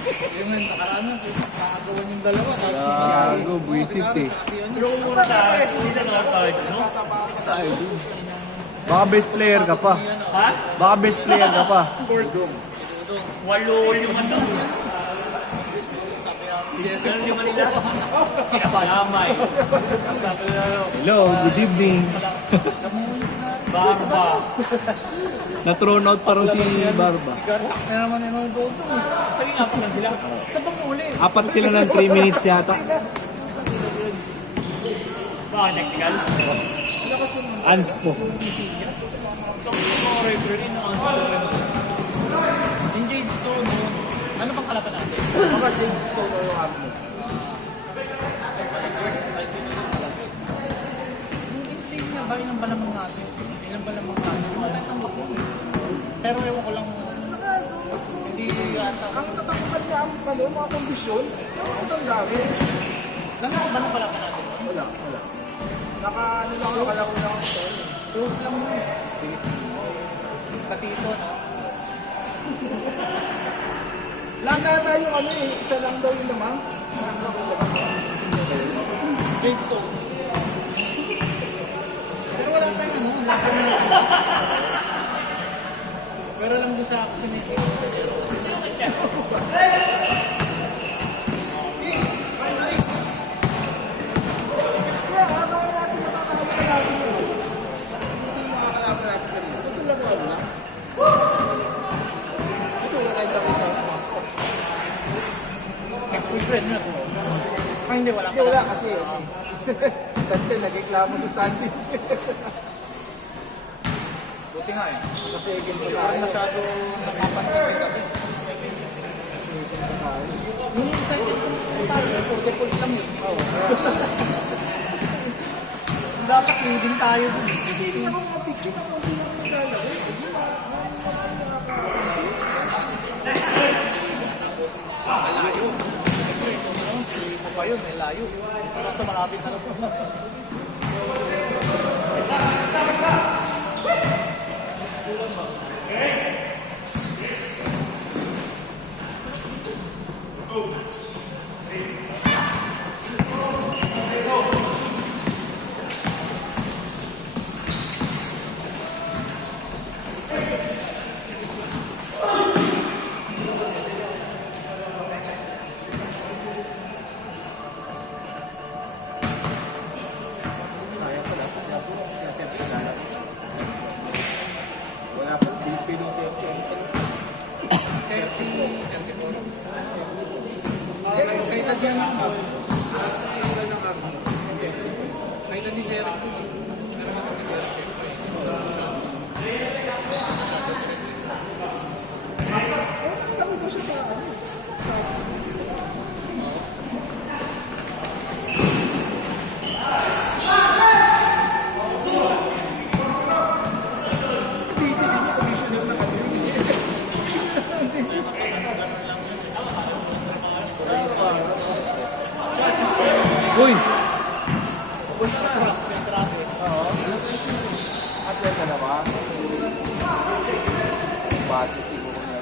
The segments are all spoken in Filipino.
Yung nakaraan na, nakagawan yung dalawa. Gago, buwisit eh. Pero kung muna sa akin, hindi na naman tayo, no? Baka best player ka pa. Ha? Baka best player ka pa. Walo yung ano. Ganun yung Manila. Sinapayamay. Hello, good evening. Barba. Na-thrown out pa rin si Barba. Kaya naman yung mga gold doon. Sige nga pa lang sila. Sa panguli. Apat sila ng 3 minutes yata. Baka technical. Ans po. Yung Jade Stone, ano bang kalaban natin? Mga Jade Stone o Armus. Yung insane na ba, ilang ba naman natin? Ilang ba naman natin? Matay ang bako eh. Pero ewan ko lang, hindi yata. Ang tatakutan niya ang mga kondisyon, ang dami. Gano'n ba nang kalaban natin? Wala. Ano lang, nakalaro lang ako sa ano. Close lang mo eh. Pati ito, no? Lang na tayo yung ano eh, isa lang daw yung lamang. Jade Stone. Pero wala tayong ano, laban na natin. Pero lang doon sa sinisi ko sa Nero kasi Kaya ano natin makakalaban natin yun. Gusto yung makakalaban natin sa rin. Gusto lang wala na. Ito wala tayong tapos sa next week rin yun. Ah, hindi, wala Hindi wala kasi dati nag-reklamo sa standings. Buti nga eh. Kasi game pa Parang tayo. masyado napapansin din kasi. Yung excited ko sa tayo, 40 lang yun. Dapat leading tayo dun. Tingnan ko mga picture na kung sino ang naglalagay. Sige, Malayo. Siyempre, kung naman, tuloy mo pa yun, may layo. Parang sa malapit na lang. sayang pala kasi ako sinasempre na wala pa pinong 30, 34. Kahit na diyan lang. Kahit na di Jeric po. Pero kasi si Jeric siyempre. Masyado direct. nakita ko daw siya sa ano busy din yung commissioner ng ano yun. Uy! Atleta na ba? Budget siguro niya.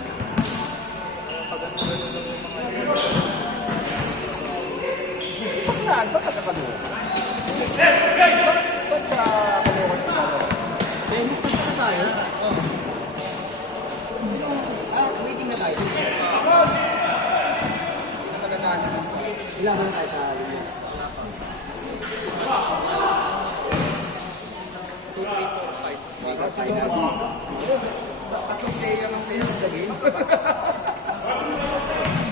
Baklaan, ba't nakakaloka? Ba't sa kaloka niya nalaro? Semis na tayo? Waiting na tayo. Nakagandaan naman sa... Ilan na tayo sa... 2, 3, 4, 5. Kasi tatlong player ang player sa game.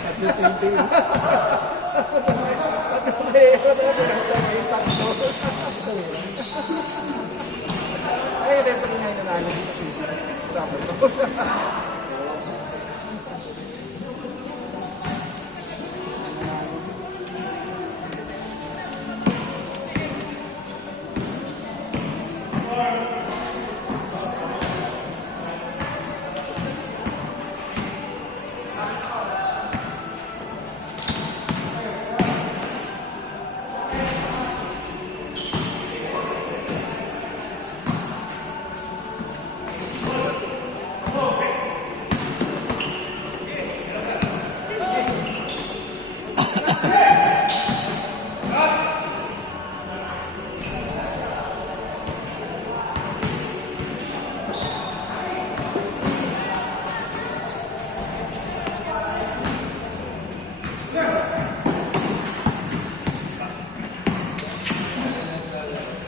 Tatlong player. Tatlong player. Tatlo. Ay, referee nga yung nanalo sa season. Dapat to.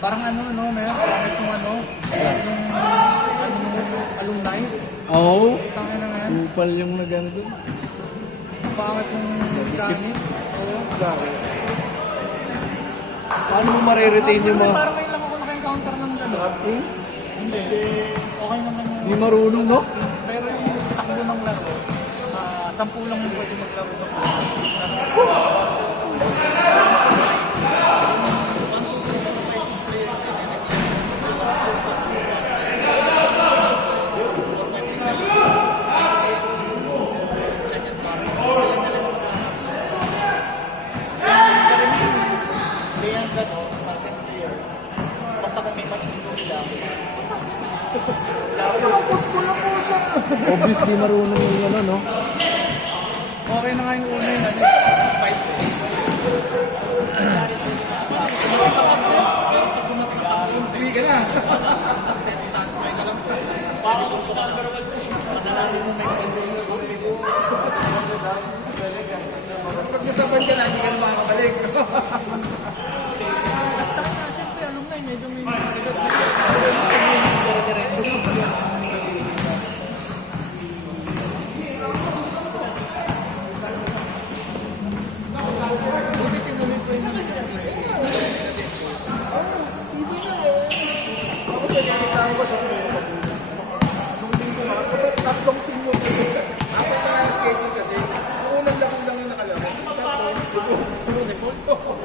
Parang ano, no, meron pangit yung ano, yung alumni. Oo. Tangin na nga yan. Kupal yung nagano doon. Pangit yung gamit. Oo. Paano mo mariretain yung mga... Parang ngayon lang ako naka-encounter ng gano'n. Hindi. Okay naman yung... Hindi marunong, no? Pero yung takbo ng laro, 10 lang yung pwede maglaro sa pool. Kaya gano'n, sa 10 players, basta kung may matindong nila, Obviously marunong yung ano, no? okay na nga yung una yun, ano, 5 eh. Sige ka na. Tapos 10 saan may ka lang. Parang gusto ka number 1. Madalali mo may endorser ko. Pag nasaban ka na, hindi ka na makakabalik. Basta ka na, siyempre, alumni, medyo may diretso. Buti tinuloy ko yung Ako sa nakikita ko sa nung linggo nga, tatlong team yung apat na nga schedule kasi, yung unang laro lang yung nakalaro. Tapos,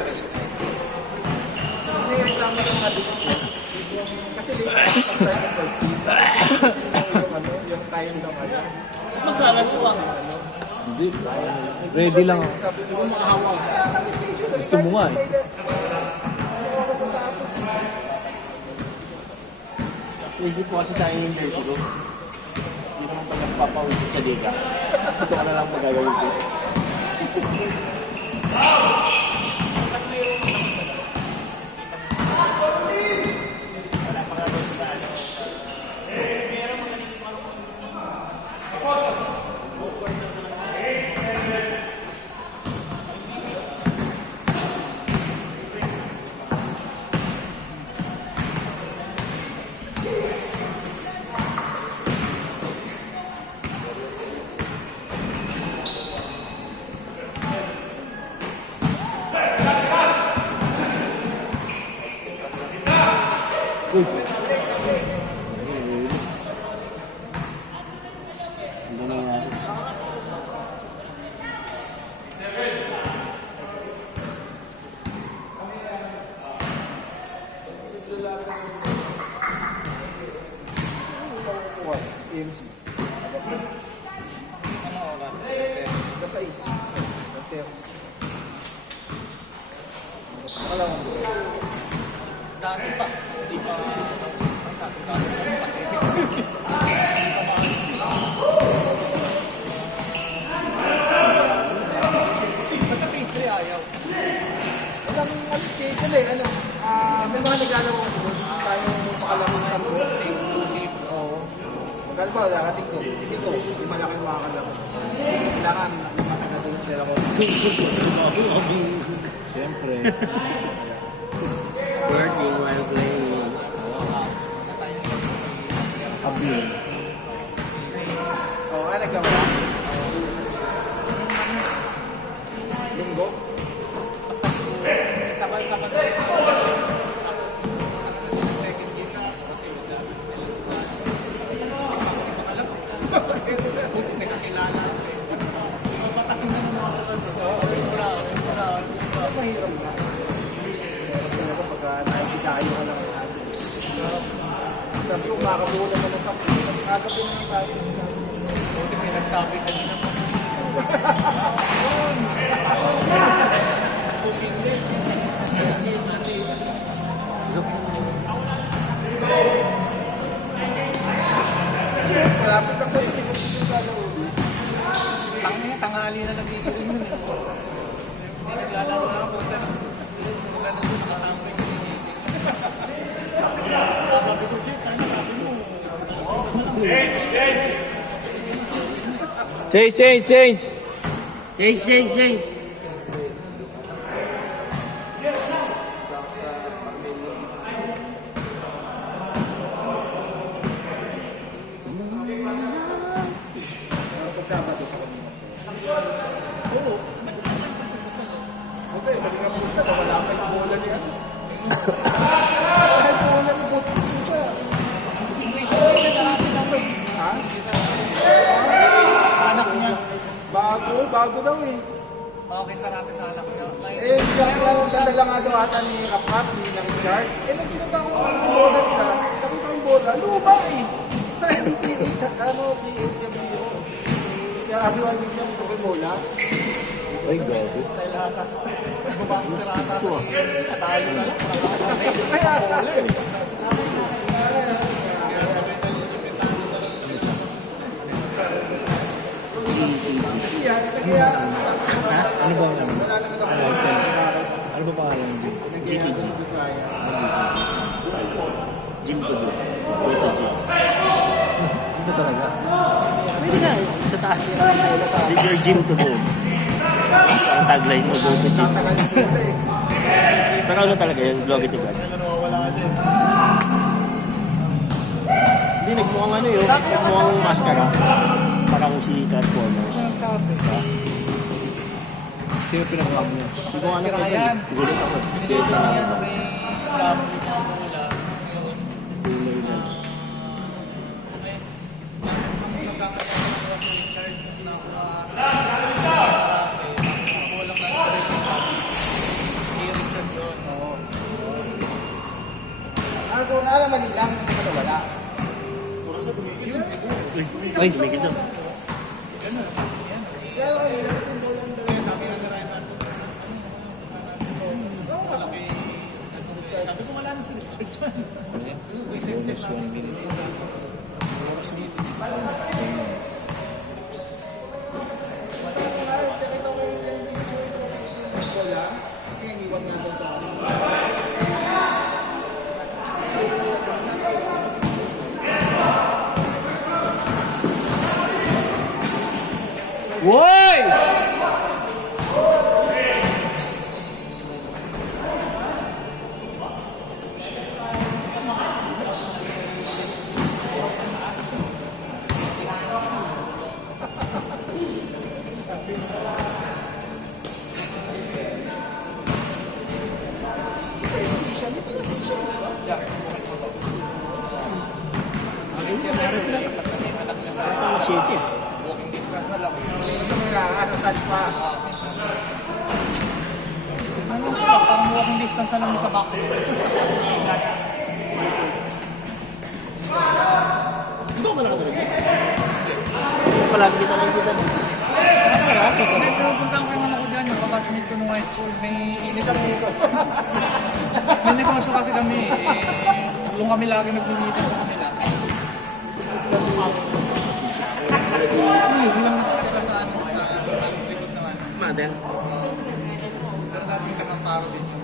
hindi reklamo ng mga dito. Kasi late na start yung first game. Yung time lang ano. maglalaro lang. Hindi. Ready lang ako. Sabi ko, makahawa. Gusto mo nga eh. Ako sa tapos. Isip ko kasi sa akin yung jersey ko. Hindi naman pag nagpapawisip sa liga. Ito ka na lang magagawin ko. Ano nangyayari? Was, AMC. Nasa is. Hotel. Nakalawang doon. Dati pa, hindi pa, Basta pastry ayaw. Walang schedule eh. Ano, may mga naglalaro kasi doon. Tayo makalaro sa buo. Exclusive. Oo. Magkano ba? Darating doon. Hindi ko. Hindi malaki yung makakalaro. Kailangan matagal doon sila ko. Siyempre. Working while playing. Abi. Oo, naggawa. Linggo? Sabay-sabay na rin. Tapos, second game na. Kasi buti may kakilala ako eh. Mapatasin na ng mga simula. Mahirap na. Talaga pagka nakikitayo ka lang natin. Sabi ko, makabuo naman ng 10. Kagapin naman tayo sa amin. Buti may nagsabi kanina pa. Jeff, malapit lang sa ito. Hindi ko dito sa loob. Tanghali na nagigising yun. Hindi naglalaro na ako. Maganda doon, nakatambay ko nagigising. Sabi ko, Jeff, tayo na sabi mo. Change! Change! Oo. Ito, balik ang punta. Wala pa yung bola niya. Wala yung bola ni Boss Ito siya. Ha? Sa anak niya. Bago daw eh. Okay, sa natin sa anak niya. Eh, siya dadala nga daw ata ni Kapat, ni Richard. Eh, nung pinagka ko naman yung bola nila, sabi ko yung bola, luma eh. Sa P870. Kaya abiwan niya ito ko yung bola. Ay, gabi. Style hatas. Bumangster hatas. Katalo na lang. Siya, kaya Ano ba ang ano ba pangalan mo? GTG. Bisaya. Gym to do. Dito gym. Ano talaga? Pwede na. Sa taas niya naman tayo sa... This your gym to do. Ang tagline mo, go to gym. Tatagal yung bola eh. Pero ano talaga yun, vlog ito ba? Hindi, nagmukhang ano yun, nagmukhang maskara. Parang si Transformer. Sino pinakawa mo? Hindi ko nga nakita. Gulit ako. Binili niya yan kay Labo niya. Wala. Yun. Kulay na. So, nalaman nila, hindi ko wala. Ay, tumigil na. Kaya ako nila, yung bola ang dala. Sabi ko wala na si Richard dyan. Bonus 1 minute. Bola, kasi iniwan nga daw sa Woy! Parang shit eh. nakakasad pa. Ano sa pang walking distance na lang sa back. Ito ka na nakatulog. Palagi kita nakikita. May pupuntahan ko yung anak ko dyan, yung kabatchmate ko nung high school. May negosyo kasi kami doon kami lagi nagpinipin sa kanila. Yung lang nakatira sa ano, sa likod naman. Mother. Pero dating taga-paro din yun.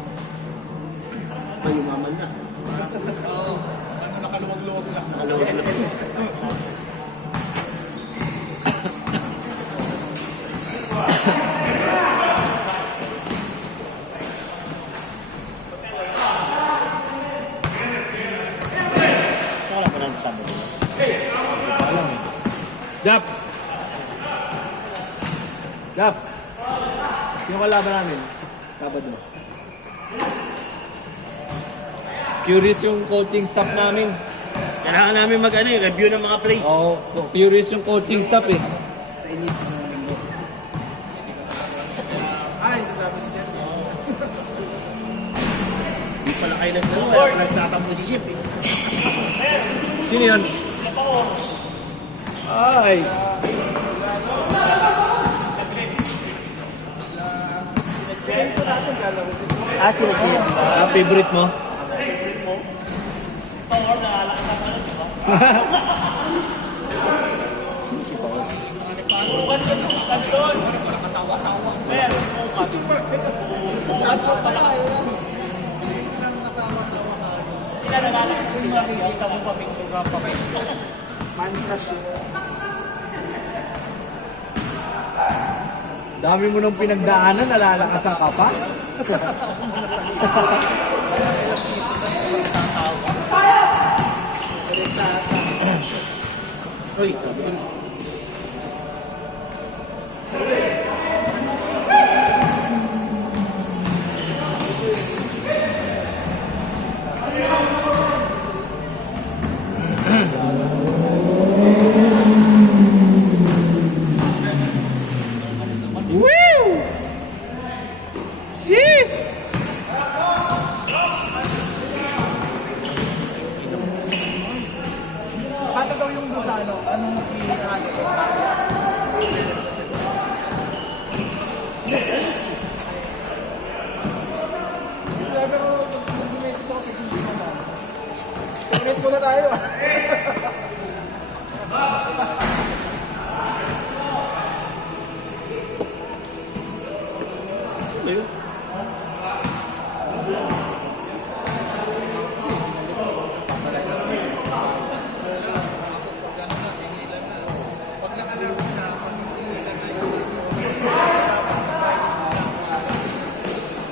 Ay, umaman na. Oo, ano nakaluwag-luwag lang. Alawag na. Wala pa lang sabi ko. Japs! Japs! Sino kalaban namin? Sabado. Curious yung coaching staff namin. Kailangan namin review ng mga plays. Oo, curious yung coaching staff eh. Sa init ng mundo. Ay, sasabi ni Jen. Hindi pala kayo nagdalawa. Nagsatampo si Ship eh. Sino yun? Ay! Sila Kim. Favorite mo? Si Paul. Masyado pa ka eh. Hindi lang kasama-sama ka. Kung makikita mo pa picture pa pa. Money crush yun. Dami mo nang pinagdaanan, nalalakasan ka pa? Uy, Woo! Jeez! Paano daw yung doon sa ano? Anong i-ano ko? Pero mag-message ako sa GC naman. Ulit muna tayo. Ano yun?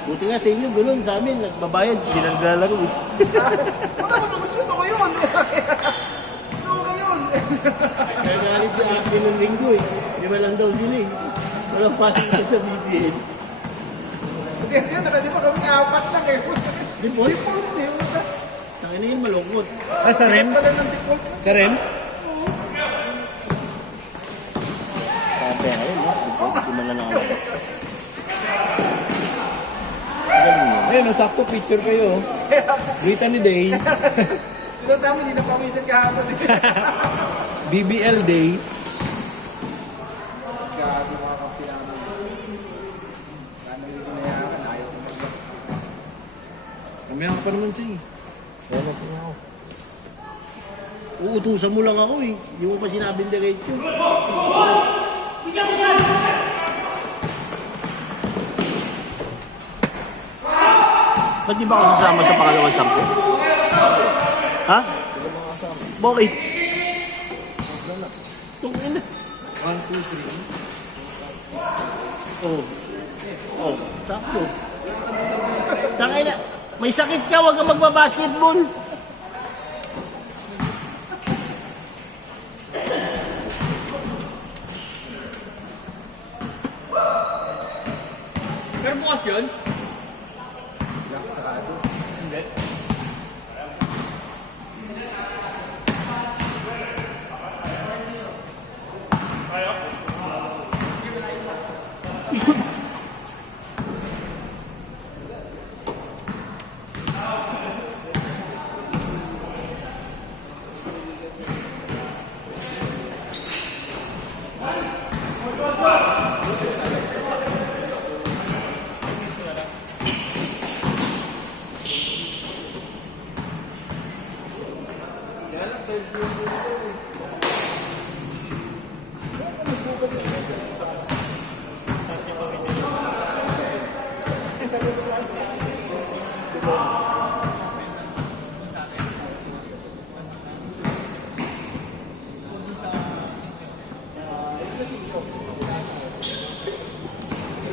Buti nga sa inyo, gano'n sa amin, nagbabayad, hindi na naglalaro eh. Gusto ko yun. Gusto ko yun. Kaya galit si Aki ng linggo eh. Lima lang daw sila eh. Walang pasok ka sa BBL. Hindi kasi yan, di ba kami apat lang eh. Default? Default eh. Tangin na yun, malungkot. Ah, sa Rems? Wala ng default. Sa Rems? Kaya ayun, no? Default, di man lang nakamatok. Galing yun. Ayun, nasakto picture kayo. Rita ni Day. Sila dami, hindi na pawisan kahapon eh. BBL Day. Gabi mga kampi namin. Sana yung ginayakan, ayaw ko mag- Mamaya pa naman siya eh. Kaya natin ako. Uutusan mo lang ako eh. Hindi mo pa sinabing diretso. Ba't di ba ako sasama sa pangalawang sampo? Ha? Bakit? Tungin na. 1, 2, 3. Oh. Oh, sakto. Tangay na. May sakit ka, huwag kang magbabasketball. Pero bukas yun?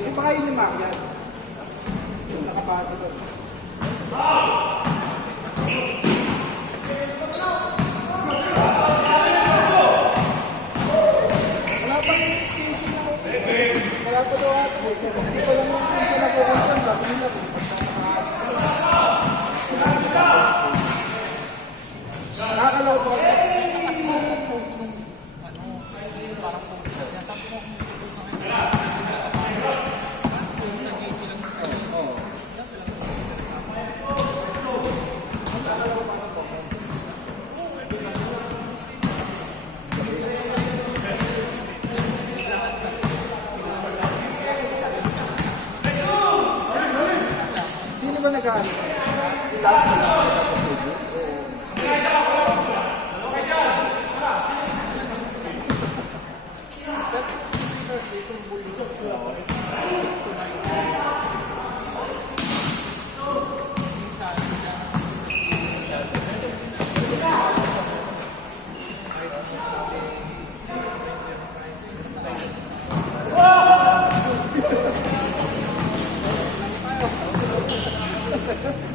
Ipakain yung Mac yan. Yung nakapasa doon. Wala pa yung schedule na ako. Wala pa daw ako. Hindi pa lang yung pinsa na focus yan. Sabi nila. Nakakalawag ko kasi. Sino ba nag-ano? Sila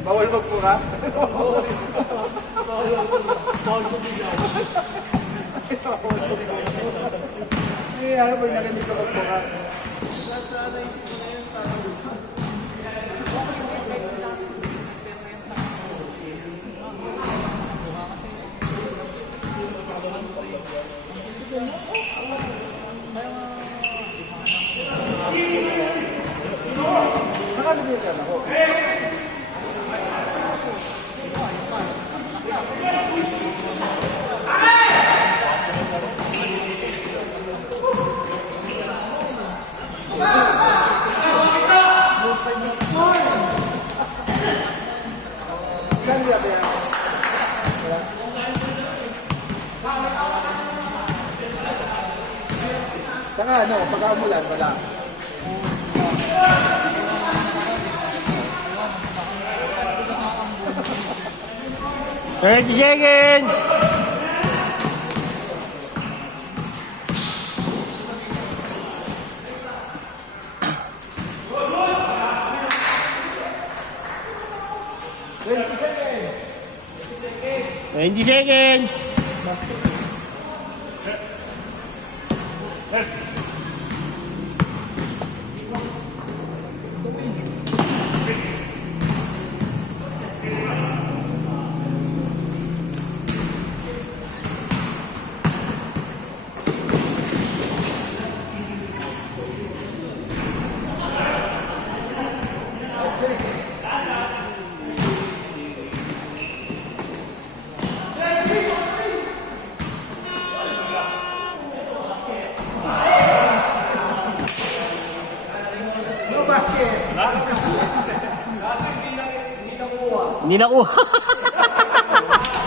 bawal magpura? Eh, ano ba yung narinig ka magpura? Sa naisip ko na yun sa ano. yan ako. Ganda ba yan? Saka ano, pagkamulan, wala. 30 seconds! Twenty seconds. Hindi nakuha.